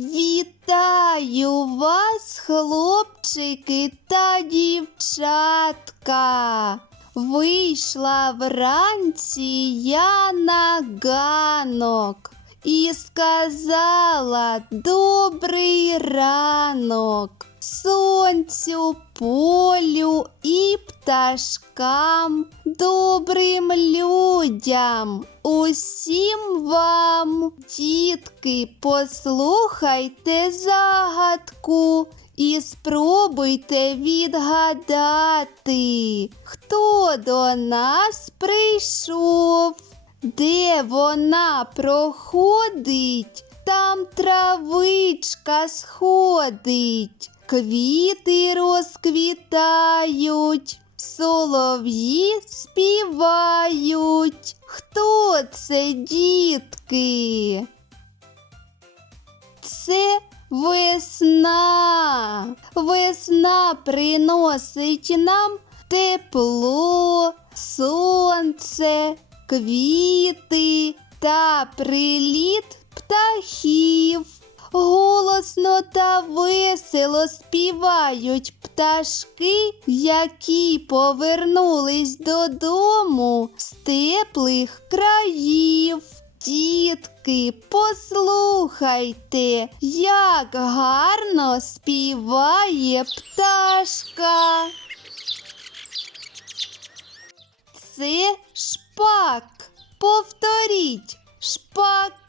Вітаю вас, хлопчики та дівчатка. Вийшла вранці я на ганок і сказала добрий ранок сонцю, полю і пташкам, добрим людям, усім вам, дітки, послухайте загадку. І спробуйте відгадати, хто до нас прийшов, де вона проходить, там травичка сходить, квіти розквітають, солов'ї співають. Хто це, дітки? Це весна. Весна приносить нам тепло, сонце, квіти та приліт птахів. Голосно та весело співають пташки, які повернулись додому з теплих країв. Дітки, послухайте, як гарно співає пташка. Це шпак. Повторіть шпак.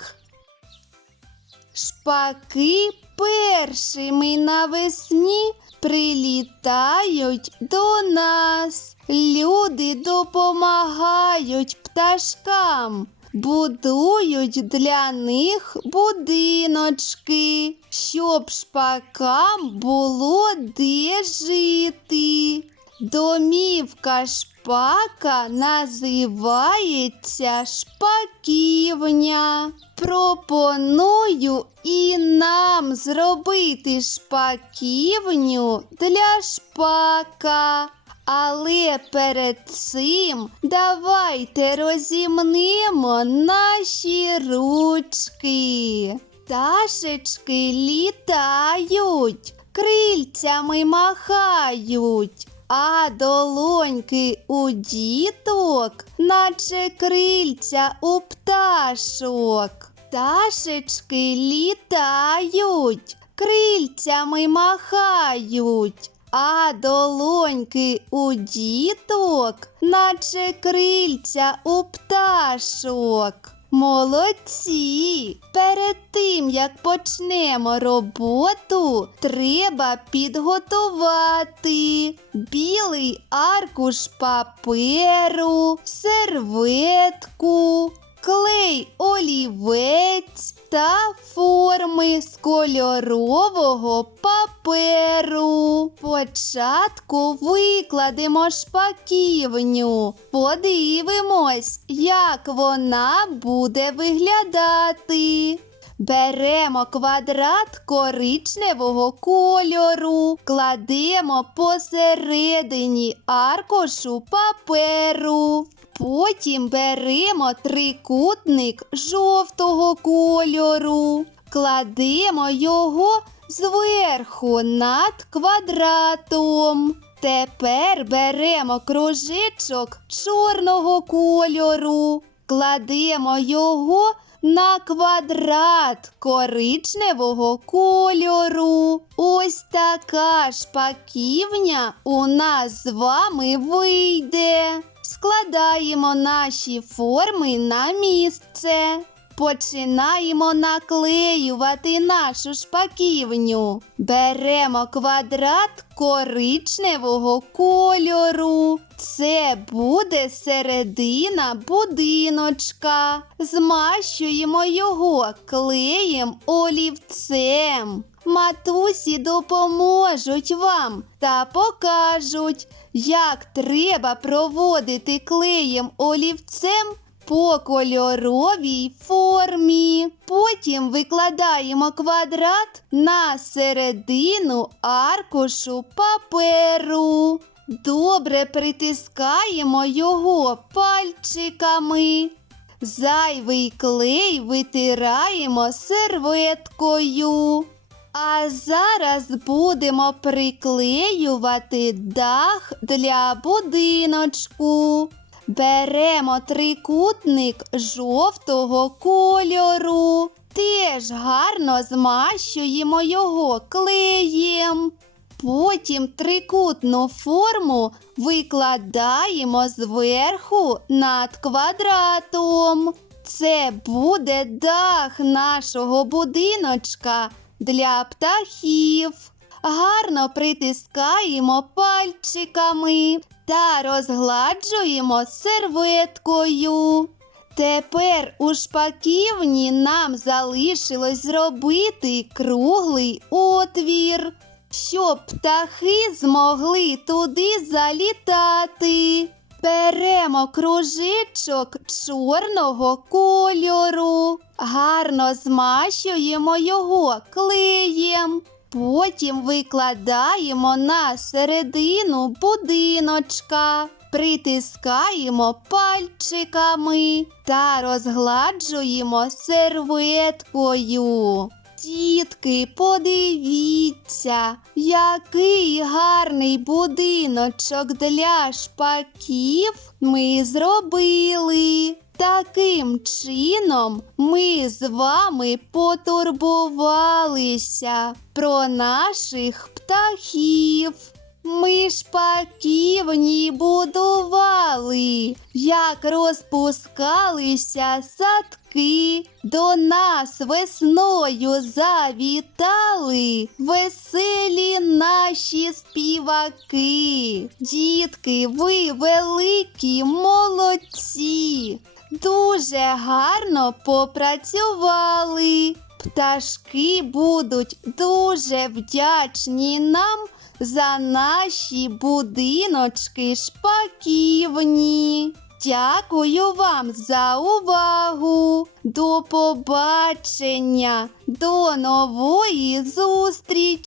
Шпаки першими навесні прилітають до нас. Люди допомагають пташкам, будують для них будиночки, щоб шпакам було де жити. Домівка шпака називається шпаківня. Пропоную і нам зробити шпаківню для шпака. Але перед цим давайте розімнемо наші ручки. Пташечки літають, крильцями махають, а долоньки у діток, наче крильця у пташок. Пташечки літають, крильцями махають, а долоньки у діток, наче крильця у пташок. Молодці! Перед тим, як почнемо роботу, треба підготувати білий аркуш паперу, серветку, клей олівець та форми з кольорового паперу. Спочатку викладемо шпаківню. Подивимось, як вона буде виглядати. Беремо квадрат коричневого кольору, кладемо посередині аркушу паперу. Потім беремо трикутник жовтого кольору, кладемо його зверху над квадратом. Тепер беремо кружечок чорного кольору, кладемо його на квадрат коричневого кольору. Ось така шпаківня у нас з вами вийде. Складаємо наші форми на місце. Починаємо наклеювати нашу шпаківню. Беремо квадрат коричневого кольору. Це буде середина будиночка. Змащуємо його клеєм олівцем. Матусі допоможуть вам та покажуть, як треба проводити клеєм олівцем по кольоровій формі. Потім викладаємо квадрат на середину аркушу паперу. Добре притискаємо його пальчиками. Зайвий клей витираємо серветкою. А зараз будемо приклеювати дах для будиночку. Беремо трикутник жовтого кольору. Теж гарно змащуємо його клеєм. Потім трикутну форму викладаємо зверху над квадратом. Це буде дах нашого будиночка для птахів. Гарно притискаємо пальчиками та розгладжуємо серветкою. Тепер у шпаківні нам залишилось зробити круглий отвір, щоб птахи змогли туди залітати. Беремо кружечок чорного кольору, гарно змащуємо його клеєм. Потім викладаємо на середину будиночка, притискаємо пальчиками та розгладжуємо серветкою. Дітки, подивіться, який гарний будиночок для шпаків ми зробили. Таким чином ми з вами потурбувалися про наших птахів. Ми шпаківні будували, як розпускалися садки. До нас весною завітали веселі наші співаки. Дітки, ви великі молодці. Дуже гарно попрацювали. Пташки будуть дуже вдячні нам за наші будиночки шпаківні. Дякую вам за увагу. До побачення, до нової зустрічі!